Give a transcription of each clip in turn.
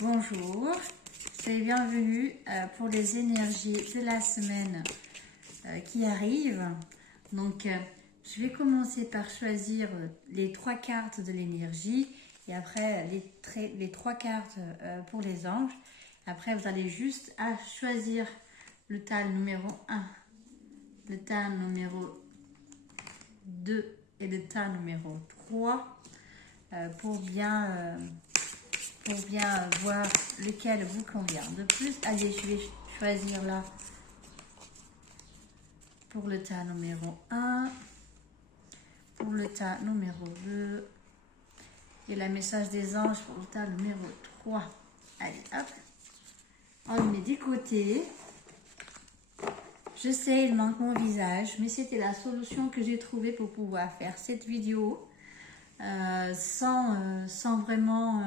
Bonjour, soyez bienvenue pour les énergies de la semaine qui arrive. Donc, je vais commencer par choisir les 3 cartes de l'énergie et après les 3 cartes pour les anges. Après, vous allez juste à choisir le tas numéro 1, le tas numéro 2 et le tas numéro 3 pour bien voir lequel vous convient. De plus, allez, je vais choisir là pour le tas numéro 1, pour le tas numéro 2 et le message des anges pour le tas numéro 3. Allez, hop, on le met du côté. Je sais, il manque mon visage, mais c'était la solution que j'ai trouvée pour pouvoir faire cette vidéo sans vraiment...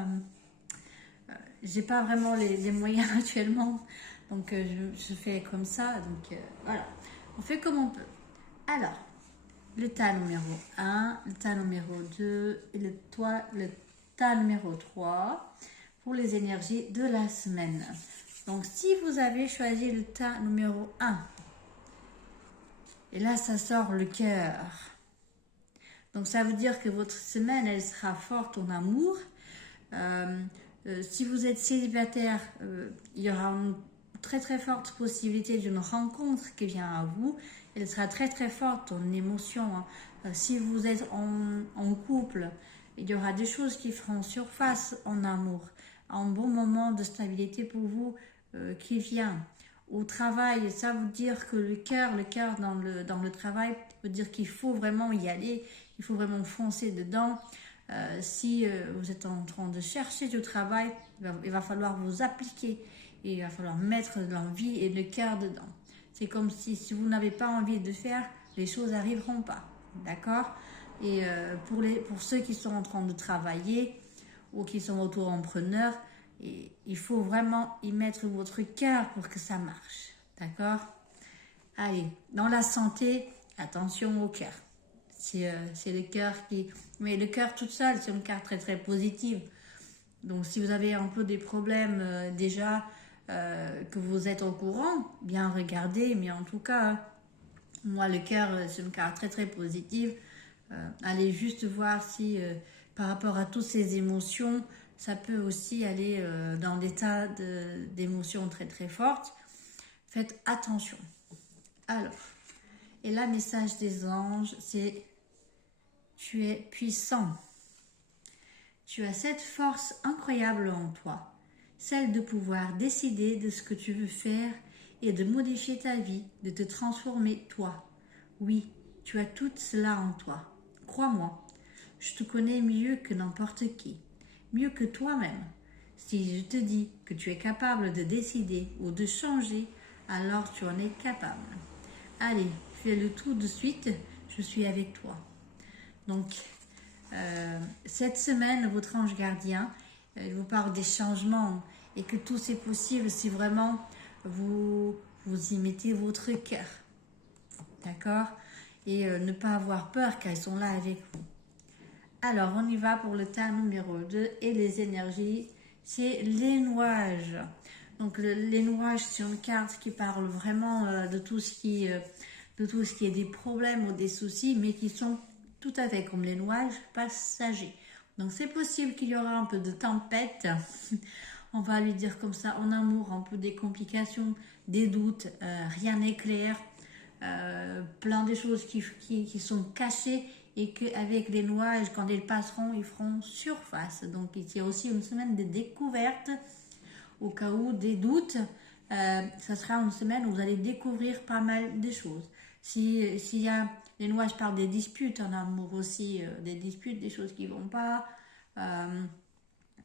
j'ai pas vraiment les moyens actuellement, donc je fais comme ça, donc voilà, on fait comme on peut. Alors, le tas numéro 1, le tas numéro 2 et le tas numéro 3 pour les énergies de la semaine. Donc, si vous avez choisi le tas numéro 1, et là, ça sort le cœur. Donc, ça veut dire que votre semaine, elle sera forte en amour. Si vous êtes célibataire, il y aura une très très forte possibilité d'une rencontre qui vient à vous. Elle sera très très forte en émotion. Si vous êtes en couple, il y aura des choses qui feront surface en amour. Un bon moment de stabilité pour vous qui vient. Au travail, ça veut dire que le cœur dans le travail veut dire qu'il faut vraiment y aller, il faut vraiment foncer dedans. Si vous êtes en train de chercher du travail, il va falloir vous appliquer et il va falloir mettre l'envie et le cœur dedans. C'est comme si vous n'avez pas envie de faire, les choses n'arriveront pas. D'accord? Et pour ceux qui sont en train de travailler ou qui sont auto-entrepreneurs, il faut vraiment y mettre votre cœur pour que ça marche. D'accord? Allez, dans la santé, attention au cœur. C'est le cœur qui... Mais le cœur toute seule, c'est une carte très très positive. Donc si vous avez un peu des problèmes déjà, que vous êtes au courant, bien regardez. Mais en tout cas, moi le cœur, c'est une carte très très positive. Allez juste voir si par rapport à toutes ces émotions, ça peut aussi aller dans des tas d'émotions très très fortes. Faites attention. Alors, et là, message des anges, c'est: tu es puissant. Tu as cette force incroyable en toi, celle de pouvoir décider de ce que tu veux faire et de modifier ta vie, de te transformer toi. Oui, tu as tout cela en toi. Crois-moi, je te connais mieux que n'importe qui, mieux que toi-même. Si je te dis que tu es capable de décider ou de changer, alors tu en es capable. Allez, fais le tout de suite, je suis avec toi. Donc, cette semaine, votre ange gardien, il vous parle des changements et que tout c'est possible si vraiment vous y mettez votre cœur. D'accord? Et ne pas avoir peur car ils sont là avec vous. Alors, on y va pour le tas numéro 2 et les énergies, c'est les nuages. Donc, les nuages, c'est une carte qui parle vraiment de tout ce qui est des problèmes ou des soucis, mais qui sont tout à fait comme les nuages passagers. Donc c'est possible qu'il y aura un peu de tempête, on va lui dire comme ça, en amour, un peu des complications, des doutes, rien n'est clair, plein de choses qui sont cachées et qu'avec les nuages, quand ils passeront, ils feront surface. Donc il y a aussi une semaine de découverte, au cas où des doutes, ça sera une semaine où vous allez découvrir pas mal de choses. S'il y a les nuages parlent des disputes en amour aussi, des disputes, des choses qui ne vont pas,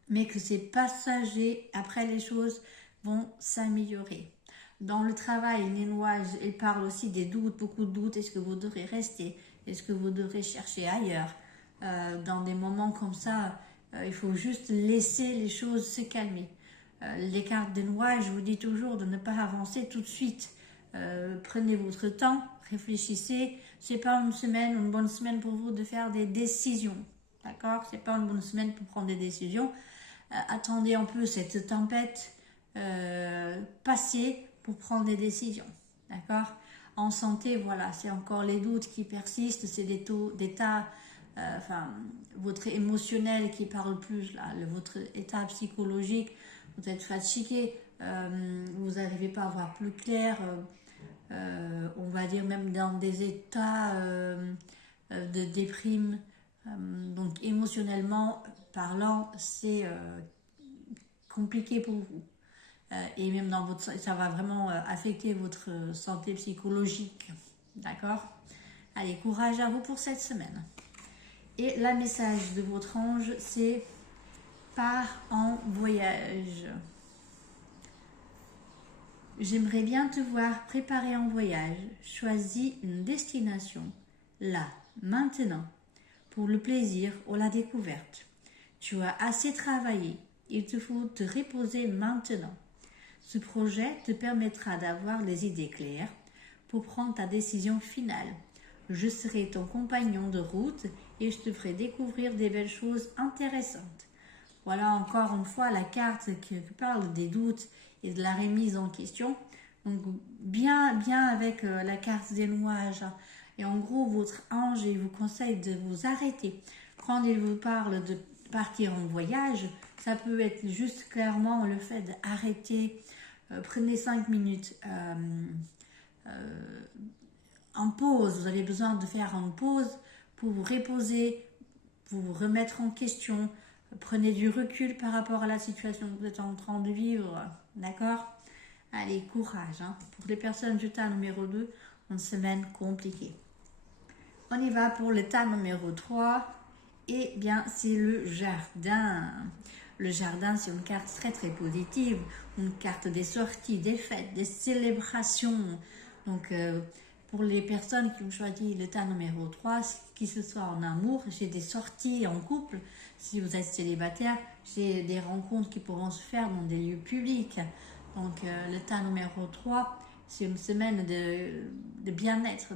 mais que c'est passager, après les choses vont s'améliorer. Dans le travail, les nuages, ils parlent aussi des doutes, beaucoup de doutes, est-ce que vous devrez rester, est-ce que vous devrez chercher ailleurs, dans des moments comme ça, il faut juste laisser les choses se calmer. Les cartes des nuages, je vous dis toujours de ne pas avancer tout de suite. Prenez votre temps, réfléchissez. C'est pas une bonne semaine pour vous de faire des décisions. D'accord? C'est pas une bonne semaine pour prendre des décisions. attendez un peu cette tempête passer pour prendre des décisions. D'accord? En santé, voilà, c'est encore les doutes qui persistent, c'est d'état, votre émotionnel qui parle plus, là, votre état psychologique, vous êtes fatigué, vous n'arrivez pas à voir plus clair, on va dire même dans des états de déprime. Donc émotionnellement parlant, c'est compliqué pour vous. Et même dans ça va vraiment affecter votre santé psychologique. D'accord? Allez, courage à vous pour cette semaine. Et la message de votre ange, c'est pars en voyage. J'aimerais bien te voir préparer un voyage. Choisis une destination, là, maintenant, pour le plaisir ou la découverte. Tu as assez travaillé. Il te faut te reposer maintenant. Ce projet te permettra d'avoir les idées claires pour prendre ta décision finale. Je serai ton compagnon de route et je te ferai découvrir des belles choses intéressantes. Voilà encore une fois la carte qui parle des doutes et de la remise en question. Donc bien avec la carte des nuages. Et en gros, votre ange il vous conseille de vous arrêter. Quand il vous parle de partir en voyage, ça peut être juste clairement le fait d'arrêter. Prenez 5 minutes en pause. Vous avez besoin de faire une pause pour vous reposer, pour vous remettre en question. Prenez du recul par rapport à la situation que vous êtes en train de vivre. D'accord? Allez, courage. Pour les personnes du tas numéro 2, une semaine compliquée. On y va pour le tas numéro 3. Eh bien, c'est le jardin. Le jardin, c'est une carte très très positive, une carte des sorties, des fêtes, des célébrations. Donc, pour les personnes qui ont choisi le tas numéro 3, qui ce soit en amour, j'ai des sorties en couple. Si vous êtes célibataire, j'ai des rencontres qui pourront se faire dans des lieux publics. Donc, le tas numéro 3, c'est une semaine de bien-être,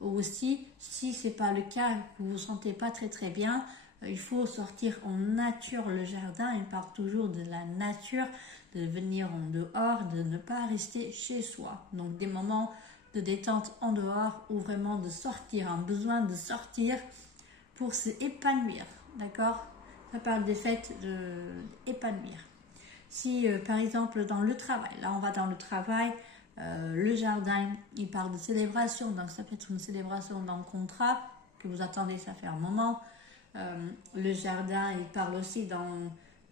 aussi, si ce n'est pas le cas, que vous ne vous sentez pas très très bien, il faut sortir en nature. Le jardin, il parle toujours de la nature, de venir en dehors, de ne pas rester chez soi. Donc des moments de détente en dehors ou vraiment de sortir, un besoin de sortir pour s'épanouir. D'accord? Ça parle des fêtes d'épanouir. Si par exemple dans le travail, là on va dans le travail, le jardin, il parle de célébration, donc ça peut être une célébration dans le contrat que vous attendez, ça fait un moment. Le jardin, il parle aussi dans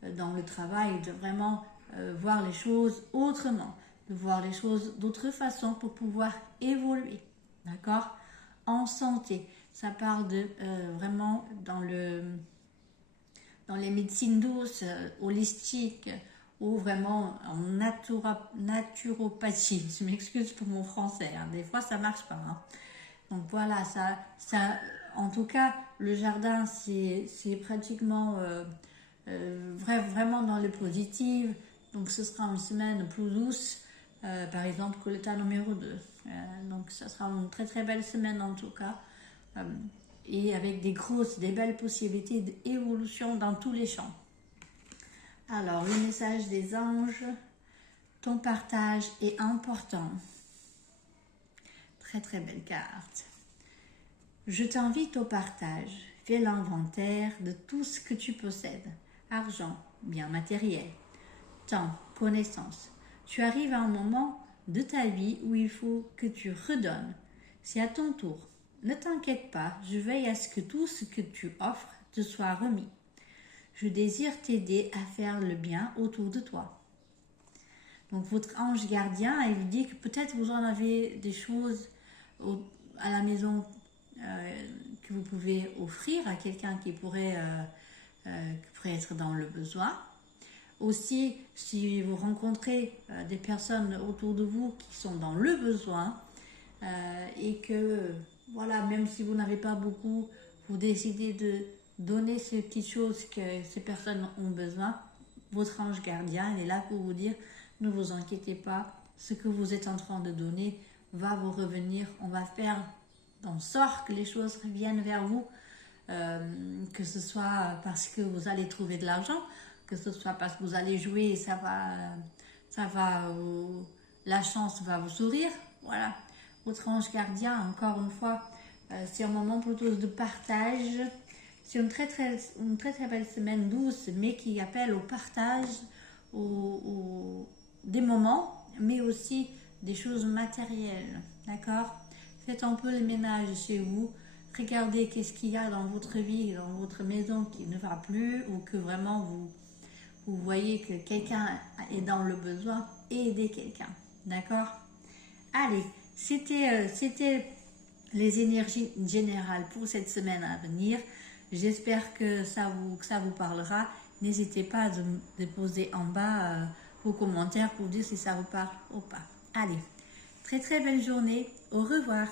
le travail de vraiment voir les choses autrement, de voir les choses d'autre façon pour pouvoir évoluer. D'accord? En santé, ça parle de vraiment dans les médecines douces, holistiques, ou vraiment en naturopathie. Je m'excuse pour mon français, des fois ça marche pas. Donc voilà, ça, en tout cas, le jardin, c'est pratiquement vraiment dans le positif. Donc ce sera une semaine plus douce, par exemple, que le tas numéro 2. Donc ça sera une très très belle semaine en tout cas. Et avec des belles possibilités d'évolution dans tous les champs. Alors, le message des anges, ton partage est important. Très très belle carte. Je t'invite au partage. Fais l'inventaire de tout ce que tu possèdes. Argent, biens matériels, temps, connaissances. Tu arrives à un moment de ta vie où il faut que tu redonnes. C'est à ton tour. Ne t'inquiète pas, je veille à ce que tout ce que tu offres te soit remis. Je désire t'aider à faire le bien autour de toi. Donc votre ange gardien, il vous dit que peut-être vous en avez des choses à la maison que vous pouvez offrir à quelqu'un qui pourrait être dans le besoin. Aussi, si vous rencontrez des personnes autour de vous qui sont dans le besoin et que, voilà, même si vous n'avez pas beaucoup, vous décidez de donner ces petites choses que ces personnes ont besoin, votre ange gardien, il est là pour vous dire, ne vous inquiétez pas, ce que vous êtes en train de donner va vous revenir, on va faire en sorte que les choses reviennent vers vous, que ce soit parce que vous allez trouver de l'argent, que ce soit parce que vous allez jouer, la chance va vous sourire, voilà. Votre ange gardien, encore une fois, c'est un moment plutôt de partage. C'est une très belle semaine douce, mais qui appelle au partage, des moments, mais aussi des choses matérielles, d'accord? Faites un peu le ménage chez vous. Regardez qu'est-ce qu'il y a dans votre vie, dans votre maison qui ne va plus, ou que vraiment vous voyez que quelqu'un est dans le besoin, et aidez quelqu'un, d'accord? Allez, c'était les énergies générales pour cette semaine à venir. J'espère que ça vous parlera. N'hésitez pas à de poser en bas vos commentaires pour dire si ça vous parle ou pas. Allez, très belle journée. Au revoir.